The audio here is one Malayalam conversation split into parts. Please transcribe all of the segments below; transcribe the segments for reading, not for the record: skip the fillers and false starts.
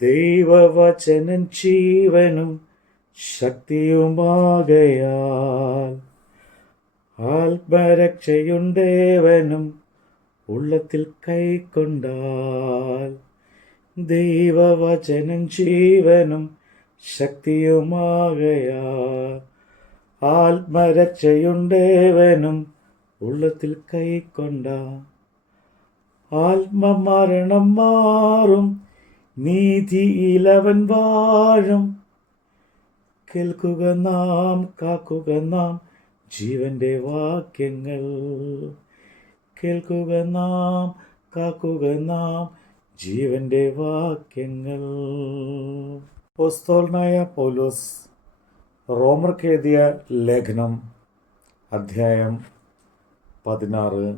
ദൈവവചനം ജീവനും ശക്തിയുമാകയാൽ ആത്മരക്ഷയുണ്ടേവനും ഉള്ളത്തിൽ കൈക്കൊണ്ടാൽ. ദൈവവചനം ജീവനും ശക്തിയുമാകയാൽ ആത്മരക്ഷയുണ്ടേവനും ഉള്ളത്തിൽ കൈക്കൊണ്ടാൽ. ആത്മമരണം മാറും, നീതിയിലവൻ വാഴും. കേൾക്കുക നാം, കാക്കുക നാം ജീവന്റെ വാക്യങ്ങൾ. കേൾക്കുക നാം, കാക്കുക നാം ജീവന്റെ വാക്യങ്ങൾ. അപ്പോസ്തലനായ പൗലോസ് റോമർക്ക് എഴുതിയ ലേഖനം അധ്യായം 16.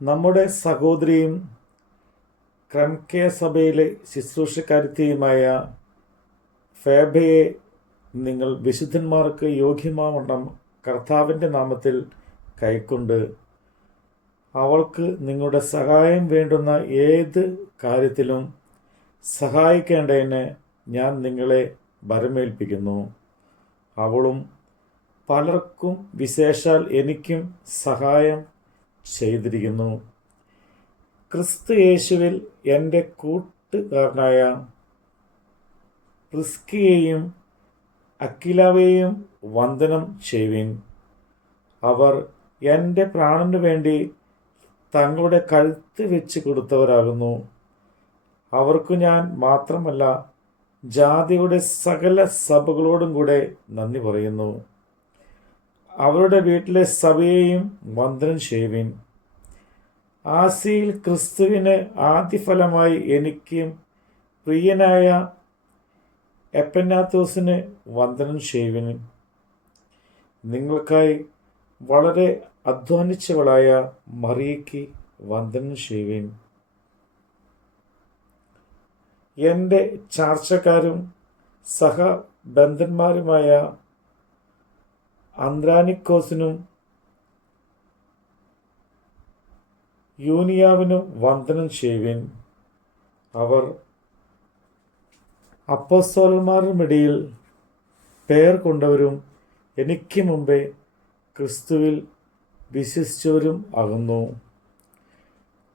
നമ്മുടെ സഹോദരിയും ക്രംകെ സഭയിലെ ശുശ്രൂഷക്കാരിയുമായ ഫേബയെ നിങ്ങൾ വിശുദ്ധന്മാർക്ക് യോഗ്യമാവണ്ണം കർത്താവിൻ്റെ നാമത്തിൽ കൈക്കൊണ്ട് അവൾക്ക് നിങ്ങളുടെ സഹായം വേണ്ടുന്ന ഏത് കാര്യത്തിലും സഹായിക്കേണ്ടതിന് ഞാൻ നിങ്ങളെ ഭരമേൽപ്പിക്കുന്നു. അവളും പലർക്കും വിശേഷാൽ എനിക്കും സഹായം ചെയ്തിരിക്കുന്നു. ക്രിസ്തു യേശുവിൽ എൻ്റെ കൂട്ടുകാരനായ പ്രിസ്കിയെയും അക്വിലാവെയും വന്ദനം ചെയ്യുവിൻ. അവർ എൻ്റെ പ്രാണനു വേണ്ടി തങ്ങളുടെ കഴുത്ത് വെച്ച് കൊടുത്തവരാകുന്നു. അവർക്കു ഞാൻ മാത്രമല്ല, ജാതിയുടെ സകല സഭകളോടും കൂടെ നന്ദി പറയുന്നു. അവരുടെ വീട്ടിലെ സഭയെയും വന്ദനം ചെയ്യുവിൻ. ആസിയിൽ ക്രിസ്തുവിന് ആദ്യഫലമായി എനിക്കും പ്രിയനായ എപ്പനാത്തോസിന് വന്ദനം ചെയ്യുവിൻ. നിങ്ങൾക്കായി വളരെ അധ്വാനിച്ചവളായ മറിയയ്ക്ക് വന്ദനം ചെയ്യുവിൻ. എൻ്റെ ചാർച്ചക്കാരും സഹബന്ധന്മാരുമായ അന്ത്രാനിക്കോസിനും യൂനിയാവിനും വന്ദനം ചെയ്യുവിൻ. അവർ അപ്പോസ്തലന്മാരുമിടയിൽ പേർ കൊണ്ടവരും എനിക്ക് മുമ്പേ ക്രിസ്തുവിൽ വിശ്വസിച്ചവരും ആകുന്നു.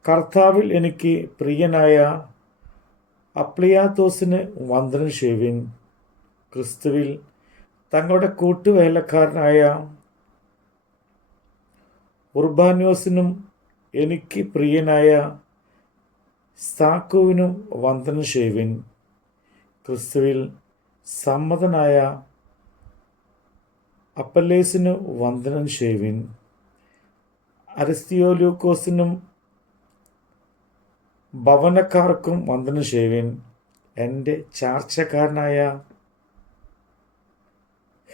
കർത്താവിൽ എനിക്ക് പ്രിയനായ അപ്ലിയാത്തോസിന് വന്ദനം ചെയ്യുവിൻ. ക്രിസ്തുവിൽ തങ്ങളുടെ കൂട്ടുവേലക്കാരനായ ഉർബാനോസിനും എനിക്ക് പ്രിയനായ സ്താക്കുവിനും വന്ദനം ചെയ്യുവിൻ. ക്രിസ്തുവിൽ സമ്മതനായ അപ്പല്ലേസിനു വന്ദനം ചെയ്യുവിൻ. അരിസ്തിയോലൂക്കോസിനും ഭവനക്കാർക്കും വന്ദനം ചെയ്യുവിൻ. എൻ്റെ ചാർച്ചക്കാരനായ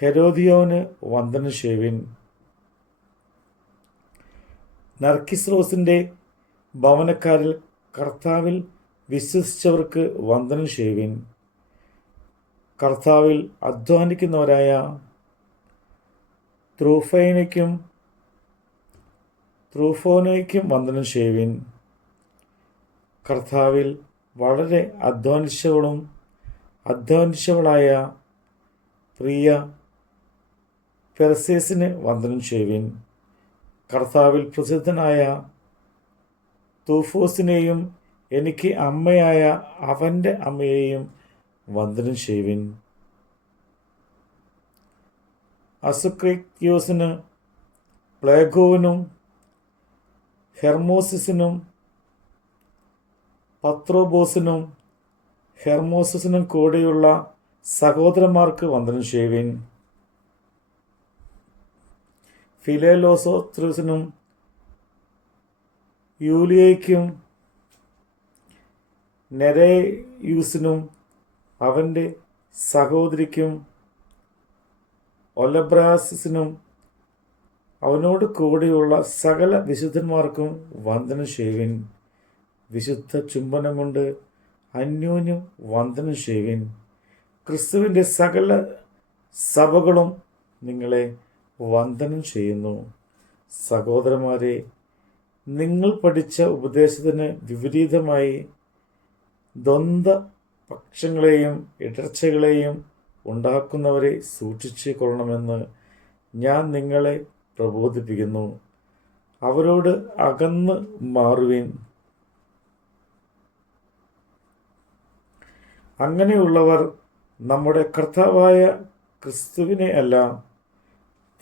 ഹെരോദിയോന് വന്ദനം ചെയ്യുവിൻ. നർക്കിസ്രോസിൻ്റെ ഭവനക്കാരിൽ കർത്താവിൽ വിശ്വസിച്ചവർക്ക് വന്ദനം ചെയ്യുവിൻ. കർത്താവിൽ അധ്വാനിക്കുന്നവരായ ത്രൂഫോനയ്ക്കും വന്ദനം ചെയ്യുവിൻ. കർത്താവിൽ വളരെ അധ്വാനിച്ചവളായ പ്രിയ പെർസേസിന് വന്ദനം ചെയ്യുവിൻ. കർത്താവിൽ പ്രസിദ്ധനായ തൂഫോസിനെയും എനിക്ക് അമ്മയായ അവൻ്റെ അമ്മയെയും വന്ദനം ചെയ്യുവിൻ. അസുക്രിത്യോസിന്, പ്ലേഗോവിനും, ഹെർമോസിസിനും, പത്രോബോസിനും, ഹെർമോസിസിനും കൂടെയുള്ള സഹോദരന്മാർക്ക് വന്ദനം ചെയ്യുവിൻ. ഫിലേലോസോത്രസിനും യൂലിയയ്ക്കും നെരേയൂസിനും അവൻ്റെ സഹോദരിക്കും ഒലബ്രാസിസിനും അവനോട് കൂടെയുള്ള സകല വിശുദ്ധന്മാർക്കും വന്ദനം ചെയ്യുവിൻ. വിശുദ്ധ ചുംബനം കൊണ്ട് അന്യോന്യം വന്ദനം ചെയ്യുവിൻ. ക്രിസ്തുവിൻ്റെ സകല സഭകളും നിങ്ങളെ വന്ദനം ചെയ്യുന്നു. സഹോദരന്മാരെ, നിങ്ങൾ പഠിച്ച ഉപദേശത്തിന് വിപരീതമായി ദ്വന്ദ്വ പക്ഷങ്ങളെയും ഇടർച്ചകളെയും ഉണ്ടാക്കുന്നവരെ സൂക്ഷിച്ചു കൊള്ളണമെന്ന് ഞാൻ നിങ്ങളെ പ്രബോധിപ്പിക്കുന്നു. അവരോട് അകന്ന് മാറുവിൻ. അങ്ങനെയുള്ളവർ നമ്മുടെ കർത്താവായ ക്രിസ്തുവിനെ അല്ല,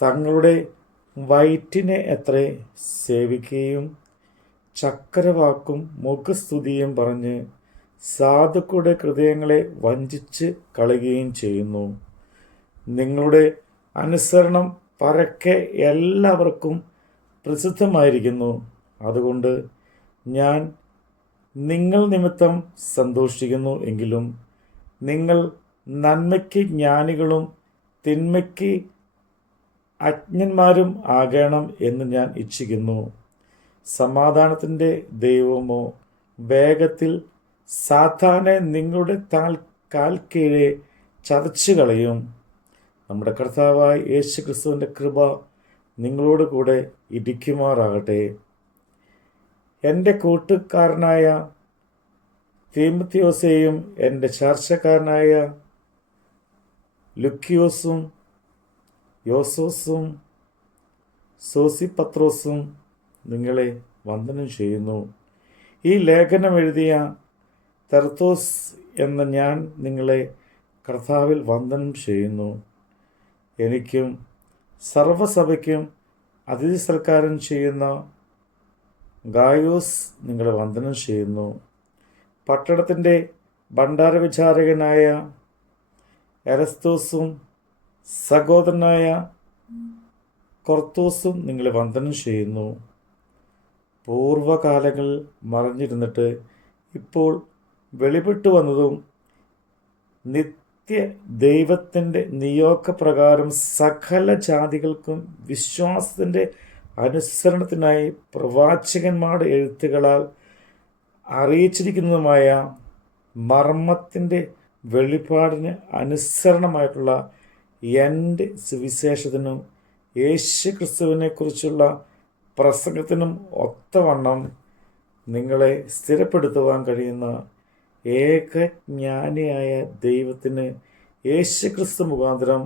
തങ്ങളുടെ വയറ്റിനെ അത്രേ സേവിക്കുകയും ചക്കരവാക്കും മുഖസ്തുതിയും പറഞ്ഞ് സാധുക്കളുടെ ഹൃദയങ്ങളെ വഞ്ചിച്ച് കളയുകയും ചെയ്യുന്നു. നിങ്ങളുടെ അനുസരണം പരക്കെ എല്ലാവർക്കും പ്രസിദ്ധമായിരിക്കുന്നു. അതുകൊണ്ട് ഞാൻ നിങ്ങൾ നിമിത്തം സന്തോഷിക്കുന്നു. എങ്കിലും നിങ്ങൾ നന്മയ്ക്ക് ജ്ഞാനികളും തിന്മയ്ക്ക് അജ്ഞന്മാരും ആകണം എന്ന് ഞാൻ ഇച്ഛിക്കുന്നു. സമാധാനത്തിൻ്റെ ദൈവമോ വേഗത്തിൽ സാത്താനെ നിങ്ങളുടെ കാൽ കീഴെ ചതച്ചു കളയും. നമ്മുടെ കർത്താവായ യേശു ക്രിസ്തുവിൻ്റെ കൃപ നിങ്ങളോട് കൂടെ ഇരിക്കുമാറാകട്ടെ. എൻ്റെ കൂട്ടുകാരനായ തീമോഥെയോസെയും എൻ്റെ ചാർച്ചക്കാരനായ ലുക്കിയോസും യോസോസും സോസിപത്രോസും നിങ്ങളെ വന്ദനം ചെയ്യുന്നു. ഈ ലേഖനം എഴുതിയ തെർത്തോസ് എന്ന ഞാൻ നിങ്ങളെ കർത്താവിൽ വന്ദനം ചെയ്യുന്നു. എനിക്കും സർവ്വസഭയ്ക്കും അതിഥി സൽക്കാരം ചെയ്യുന്ന ഗായോസ് നിങ്ങളെ വന്ദനം ചെയ്യുന്നു. പട്ടണത്തിൻ്റെ ഭണ്ഡാരവിചാരകനായ എരസ്തോസും സഹോദരനായ കൊർത്തോസും നിങ്ങളെ വന്ദനം ചെയ്യുന്നു. പൂർവകാലങ്ങളിൽ മറഞ്ഞിരുന്നിട്ട് ഇപ്പോൾ വെളിപ്പെട്ടു വന്നതും നിത്യ ദൈവത്തിൻ്റെ നിയോഗപ്രകാരം സകല ജാതികൾക്കും വിശ്വാസത്തിൻ്റെ അനുസരണത്തിനായി പ്രവാചകന്മാരുടെ എഴുത്തുകളാൽ അറിയിച്ചിരിക്കുന്നതുമായ മർമ്മത്തിൻ്റെ വെളിപ്പാടിന് അനുസരണമായിട്ടുള്ള എൻ്റെ സുവിശേഷത്തിനും യേശു ക്രിസ്തുവിനെക്കുറിച്ചുള്ള പ്രസംഗത്തിനും ഒത്തവണ്ണം നിങ്ങളെ സ്ഥിരപ്പെടുത്തുവാൻ കഴിയുന്ന ഏകജ്ഞാനിയായ ദൈവത്തിന് യേശു ക്രിസ്തു മുഖാന്തരം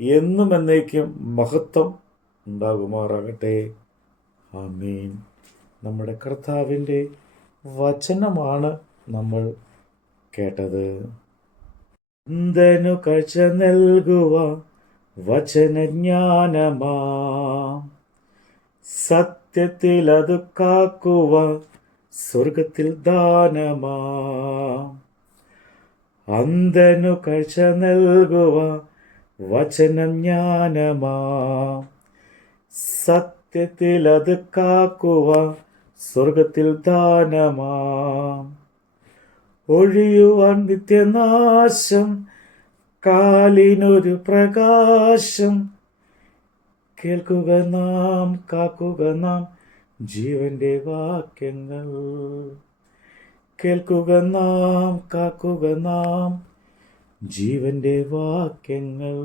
എന്നും എന്നേക്കും മഹത്വം ഉണ്ടാകുമാറാകട്ടെ. ആമീൻ. നമ്മുടെ കർത്താവിൻ്റെ വചനമാണ് നമ്മൾ കേട്ടത്. അന്ധനു കാഴ്ച നൽകുക വചനജ്ഞാനമാ, സത്യത്തിൽ അത് കാക്കുക സ്വർഗത്തിൽ ദാനമാ. അന്ധനു കാഴ്ച നൽകുക വചനം ജ്ഞാനമാ, സത്യത്തിൽ അത് കാക്കുക സ്വർഗത്തിൽ ദാനമാ. ഒഴിയുവാൻ നിത്യനാശം കാലിനൊരു പ്രകാശം, കേൾക്കുക നാം കാക്കുക നാം ജീവന്റെ വാക്യങ്ങൾ. കേൾക്കുക നാം കാക്കുക നാം ജീവന്റെ വാക്യങ്ങൾ.